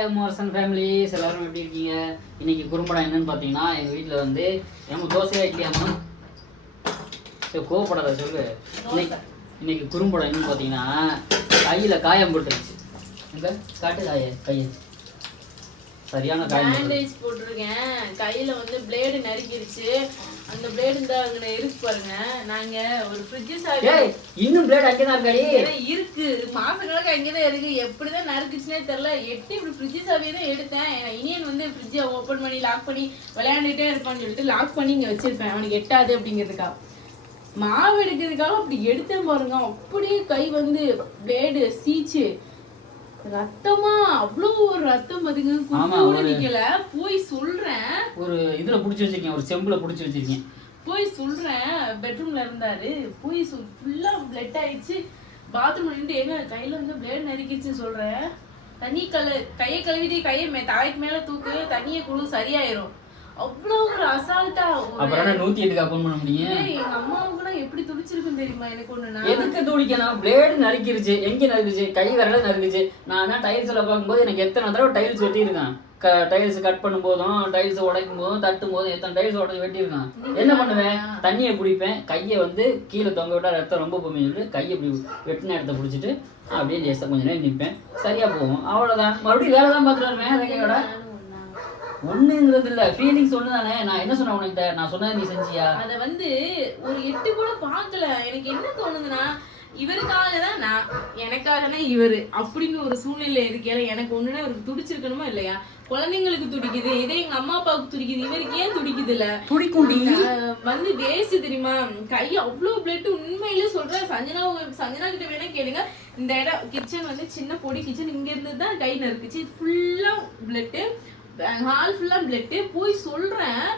Hi மோர்சன் families, எல்லாரும் எப்படி இருக்கீங்க? இன்னைக்கு குறும்படம் என்னன்னு பார்த்தீங்கன்னா, எங்கள் வீட்டில் வந்து நம்ம தோசையா இட்லியாமா? சரி, கோவப்படாத சொல்லு. இன்னைக்கு குறும்படம் என்னன்னு பார்த்தீங்கன்னா, கையில் காயம் போட்டுருச்சு. எங்க காட்டு கையை சரியான பேண்டேஜ் போட்டிருக்கேன். கையில வந்து பிளேடு நறுக்கிருச்சு. அந்த பிளேடு இந்த அங்க இருக்கு பாருங்க. நாங்க ஒரு ஃப்ரிட்ஜ் சாவி இன்னும் பிளேடு அங்கே தான் இருக்காடி இருக்கு. மாசக்கணக்கு அங்கேதான் இருக்கு. எப்படிதான் நறுக்குச்சுனே தெரியல. எட்டி இப்படி ஃப்ரிட்ஜ் சாவியை தான் எடுத்தேன். இனியன் வந்து ஃப்ரிட்ஜை ஓப்பன் பண்ணி லாக் பண்ணி விளையாண்டுட்டே இருப்பான்னு சொல்லிட்டு லாக் பண்ணி இங்க வச்சிருப்பேன். அவனுக்கு எட்டாது அப்படிங்கிறதுக்காக. மாவு எடுக்கிறதுக்காக அப்படி எடுத்தேன் பாருங்க. அப்படியே கை வந்து பிளேடு சீச்சு ரத்தமா அவ்வளோ ஒரு ரத்தம் பாத்தீங்க. போய் சொல்றேன், ஒரு இதுல புடிச்சு வச்சிருக்கேன், ஒரு செம்புல புடிச்சு வச்சிருக்கேன். போய் சொல்றேன், பெட்ரூம்ல இருந்தாரு. போய் ஃபுல்லா பிளட் ஆயிடுச்சு. பாத்ரூம்ல நின்று எங்க கையில இருந்து பிளேட் நறுக்கிடுச்சு சொல்றேன். தண்ணி கையை கழுவிட்டு கையை தலைக்கு மேல தூக்கு, தண்ணியை குழு சரியாயிரும். அவ்வளவு ஒரு அசால்ட்டா. அப்புறம் 108க்கு அபோன் பண்ண முடியும். எங்க அம்மாவுக்கு எப்படி துடிச்சிருக்கும் தெரியுமா? எனக்கு ஒண்ணுனா எதுக்கு துடிக்கணும்? பிளேடு நறுக்கிருச்சு. எங்க நறுக்குச்சு? கை விரல நறுக்குச்சு. நான் டைல்ஸ்ல பார்க்கும்போது எனக்கு எத்தனை தடவை டைல்ஸ் வெட்டியிருக்கேன். டைல்ஸ் கட் பண்ணும் போதும், டைல்ஸ் உடைக்கும் போதும், தட்டும் போதும் எத்தனை டைல்ஸ் உடச்சி வெட்டியிருக்கான். என்ன பண்ணுவேன்? தண்ணியை குடிப்பேன். கையை வந்து கீழே தொங்க விட்டா ரத்தம் ரொம்ப போமே சொல்லிட்டு கையை இப்படி வெட்டின இடத்த பிடிச்சிட்டு அப்படியே ஜெஸ்ட் கொஞ்ச நேரம் நிற்பேன். சரியா போகும். அவ்வளவுதான். மறுபடியும் வேலை தான் பார்த்துட்டு வருவேன். அதை கையோட ஒண்ணுங்கிறது இல்ல, ஃபீலிங்ஸ் ஒண்ணு தானே. நான் என்ன சொன்னேன் உனக்கிட்ட? நான் சொன்னதை நீ செஞ்சியா? அத வந்து ஒரு எட்டு கூட பாக்கல. எனக்கு என்ன தோணுதுன்னா, இவருக்காக தான் நான், எனக்காக தான் இவரு அப்படின்னு ஒரு சூழ்நிலை இருக்கேன். எனக்கு ஒண்ணுன்னா இவருக்கு துடிச்சிருக்கணுமா இல்லையா? குழந்தைங்களுக்கு துடிக்குது, இதே எங்க அம்மா அப்பாவுக்கு துடிக்குது. இவருக்கு ஏன் துடிக்குது இல்ல? துடிக்கும் வந்து வேஸ்ட் தெரியுமா? கை அவ்வளவு பிளட். உண்மையிலே சொல்றேன். சஞ்சனா கிட்ட வேணா கேளுங்க. இந்த இடம் கிச்சன் வந்து சின்ன பொடி கிச்சன். இங்க இருந்து தான் கை நறுக்குச்சு. ஃபுல்லா பிளட், ஹால் ஃபுல்லா பிளட். போய் சொல்றேன்,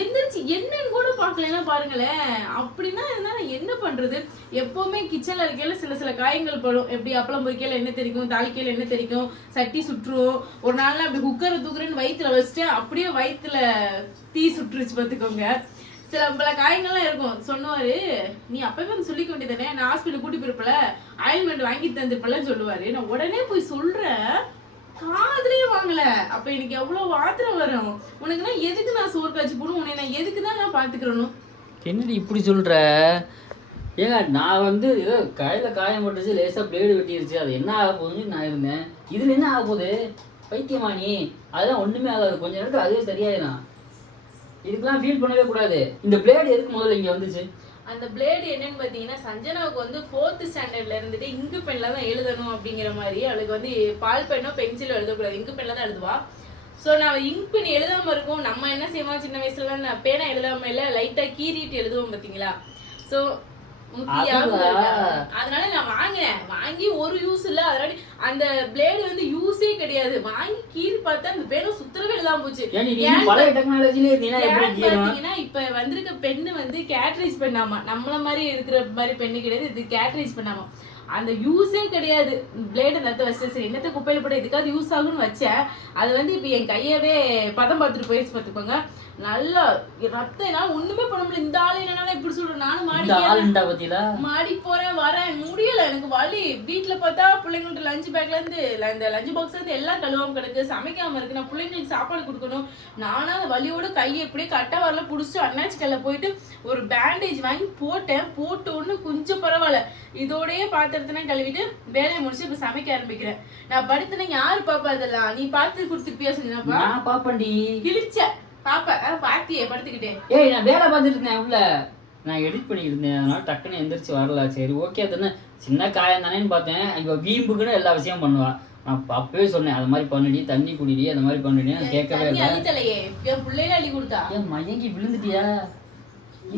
எந்திரிச்சு என்னன்னு கூட பாக்கல பாருங்களேன். அப்படின்னா இருந்தா நான் என்ன பண்றது? எப்பவுமே கிச்சன்ல இருக்கையில சில காயங்கள் படும். எப்படி அப்பளம் பொரிக்கையில என்ன தெரிக்கும், தாளிக்கையில என்ன தெரிக்கும், சட்டி சுற்றுவோம். ஒரு நாள்ல அப்படி குக்கரை தூக்குறேன்னு வயிற்றுல வச்சுட்டு அப்படியே வயிற்றுல தீ சுற்றுச்சு பார்த்துக்கோங்க. பல காயங்கள்லாம் இருக்கும். சொன்னாரு, நீ அப்பவே வந்து சொல்லிக்க வேண்டியதானே, நான் ஹாஸ்பிட்டல் கூட்டி போயிருப்பல, ஆயில்மெண்ட் வாங்கி தந்துருப்பலன்னு சொல்லுவாரு. நான் உடனே போய் சொல்றேன், காதலே வாங்கல. அப்ப எனக்கு எவ்வளவு ஆத்திரம் வரும். உனக்குன்னா எதுக்கு நான் சோறு காய்ச்சி போடும்? உன்னை நான் எதுக்கு தான் நான் பாத்துக்கிறணும்? என்னடி இப்படி சொல்ற? ஏங்க நான் வந்து ஏதோ கையில காயம் போட்டுச்சு, லேசா பிளேடு வெட்டிருச்சு, அது என்ன ஆக போகுதுன்னு நான் இருந்தேன். இதுல என்ன ஆக போகுது? பைத்தியமா நீ? அதெல்லாம் ஒண்ணுமே ஆகாது. கொஞ்ச நேரத்துக்கு அதுவே சரியாயிடும். இதுக்கெல்லாம் ஃபீல் பண்ணவே கூடாது. இந்த பிளேடு எதுக்கு முதல்ல இங்க வந்துச்சு? அந்த பிளேடு என்னன்னு பாத்தீங்கன்னா, சஞ்சனாவுக்கு வந்து 4th ஸ்டாண்டர்ட்ல இருந்துட்டு இங்கு பென்ல தான் எழுதணும் அப்படிங்கிற மாதிரி. அவளுக்கு வந்து பால் பென்னோ பென்சிலோ எழுதக்கூடாது, இங்கு பென்ல தான் எழுதுவா. ஸோ நான் இங்க் பென் எழுதாம இருக்கும். நம்ம என்ன செய்வோம், சின்ன வயசுல நான் பேனா எழுதாம இல்ல, லைட்டா கீறிட்டு எழுதுவோம் பாத்தீங்களா? ஸோ அதனால நான் வாங்கி ஒரு யூஸ் இல்ல. அதனால அந்த பிளேடு வந்து யூஸே கிடையாது. வாங்கி கீறி பார்த்தா அந்த பேரும் சுத்தரவே எழுதாம போச்சு. பாத்தீங்கன்னா இப்ப வந்திருக்க பெண்ணு வந்து கேட்ரேஜ் பண்ணாமா, நம்மள மாதிரி இருக்கிற மாதிரி பெண்ணு கிடையாது. இது கேட்ரேஜ் பண்ணாமா, அந்த யூஸே கிடையாது. பிளேடு நத்த வச்சு சரி என்னத்த குப்பையில போட இதுக்காவது யூஸ் ஆகும்னு வச்சேன். அது வந்து இப்ப என் கையவே பதம் பார்த்துட்டு போயிடுச்சு பார்த்துக்கோங்க. நல்லா ரத்தம் என்னால ஒண்ணுமே பண்ண முடியல. இந்த ஆளு என்னன்னா இப்படி சொல்றேன். நானும் மாடி போறேன் வரேன், முடியல. எனக்கு வலி. வீட்டுல பார்த்தா பிள்ளைங்கள்ட்ட லஞ்ச் பேக்ல இருந்து இந்த லஞ்ச் பாக்ஸ்ல இருந்து எல்லாம் கழுவாம கிடக்கு, சமைக்காம இருக்கு. நான் பிள்ளைங்களுக்கு சாப்பாடு கொடுக்கணும். நானும் அந்த வலியோட கையை எப்படியே கட்ட வரல புடிச்சிட்டு அண்ணாச்சி கல்ல போயிட்டு ஒரு பேண்டேஜ் வாங்கி போட்டேன். போட்ட ஒண்ணு கொஞ்சம் பரவாயில்ல. இதோடய பாத்திரத்தினா கழுவிட்டு வேலையை முடிச்சு இப்ப சமைக்க ஆரம்பிக்கிறேன். நான் படுத்துனா யாரு பாப்பா? அதெல்லாம் நீ பாத்து கொடுத்துருப்பியா? சொன்னப்பா பாப்பண்டி கிழிச்ச பாப்பா பாத்தியே படுத்துக்கிட்டேன். ஏய் நான் வேலை பார்த்துட்டு இருந்தேன். உள்ள நான் எடிட் பண்ணிட்டு இருந்தேன். அதனால டக்குன்னு எந்திரிச்சு வரல. சரி ஓகே, அதுன்னு சின்ன காயம் தானேன்னு பார்த்தேன். இப்போ வீம்புக்குன்னு எல்லா விஷயம் பண்ணுவா. நான் அப்பவே சொன்னேன், அது மாதிரி பண்ணிடி, தண்ணி குடிடி, அந்த மாதிரி பண்ணிடி. நான் கேட்கவே இல்லை. என் பிள்ளைல அள்ளி கொடுத்தா ஏன் மயங்கி விழுந்துட்டியா?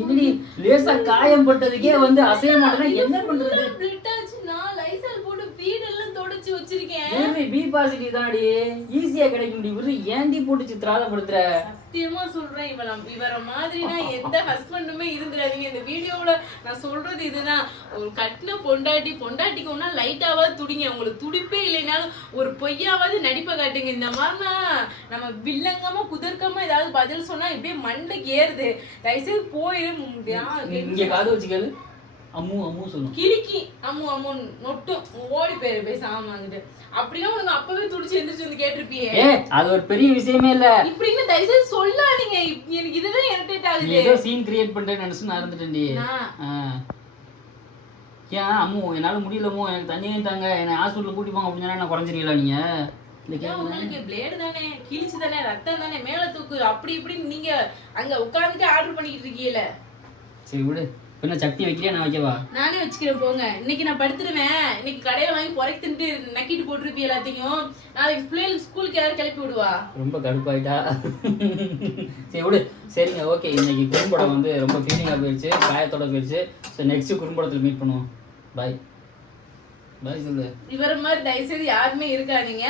இன்னி லேசா காயம் பட்டதுக்கே வந்து அசைய மாட்டேன்னா என்ன பண்றது? வச்சிருக்கேன். பி பாசிட்டிவ் தானடி, ஈஸியா கிடைக்கும். இவரு ஏன்டி போட்டு சித்ராதப்படுத்துற? சத்தியமா சொல்றேன், இவர மாதிரினா எந்த ஹஸ்பண்டுமே இருந்துடாதீங்க. இந்த வீடியோல நான் சொல்றது இதுதான். ஒரு கட்டின பொண்டாட்டிக்கு ஒன்னா லைட்டாவது துடிங்க. உங்களுக்கு துடிப்பே இல்லைனாலும் ஒரு பொய்யாவது நடிப்பை காட்டுங்க. இந்த மாதிரினா நம்ம வில்லங்கமா குதர்க்கமா ஏதாவது பதில் சொன்னா இப்படியே மண்டைக்கு ஏறுது. தயவுசெய்து போயிடும். இங்க காது வச்சுக்காது. அம்மு அம்மு சொல்லும். கிளிக்கி அம்மு அம்முன்னு நொட்டும் ஓடி பேரு பேசாம வாங்கிட்டு. அப்படின்னா உனக்கு அப்பவே துடிச்சு எந்திரிச்சு வந்து கேட்டிருப்பியே. அது ஒரு பெரிய விஷயமே இல்ல. இப்படின்னு தயவு செய்து சொல்லாதீங்க. எனக்கு இதுதான் இரிட்டேட் ஆகுது. ஏதோ சீன் கிரியேட் பண்றேன்னு நினைச்சு நான் இருந்துட்டேன்டி. ஏன் அம்மு என்னால முடியலமோ, எனக்கு தண்ணியும் தாங்க, என்னை ஹாஸ்பிட்டல் கூட்டி போங்க அப்படின்னு சொன்னா நான் குறைஞ்சிருக்கீங்களா நீங்க? உங்களுக்கு பிளேடு தானே, கிழிச்சு தானே, ரத்தம் தானே, மேல தூக்கு அப்படி இப்படின்னு நீங்க அங்க உட்கார்ந்துட்டு ஆர்டர் பண்ணிக்கிட்டு இருக்கீல. சரி விடு. என்ன சட்னி வைக்கிறியா நான் வைக்கவா? நானே வச்சுக்கிறேன் போங்க. இன்னைக்கு நான் படுத்துருவேன். இன்னைக்கு கடையில வாங்கி பொறைக்கு தின்ட்டு நக்கிட்டு போட்டுருப்பீ எல்லாத்தையும். நாளைக்கு பிள்ளைகளுக்கு ஸ்கூலுக்கு யாரும் கிளப்பி விடுவா? ரொம்ப கடுப்பாயிட்டா. சரி விடு. சரிங்க, ஓகே. இன்னைக்கு குறும்படம் வந்து ரொம்ப ஃபீலிங்காக போயிடுச்சு, காயத்தோட போயிடுச்சு. ஸோ நெக்ஸ்ட் குறும்படத்தில் மீட் பண்ணுவோம். பாய் பாய் சொல்லு. இவர மாதிரி தயவுசெய்து யாருமே இருக்காதீங்க.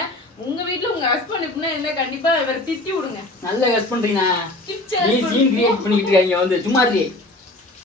உங்க வீட்டுல உங்க ஹஸ்பண்ட் இப்படின்னா என்ன கண்டிப்பா இவர் திட்டி விடுங்க. நல்ல ஹஸ்பண்ட். நீ கிச்சன் சீன் கிரியேட் பண்ணிக்கிட்டு இருக்காங்க வந்து சும்மா இரு.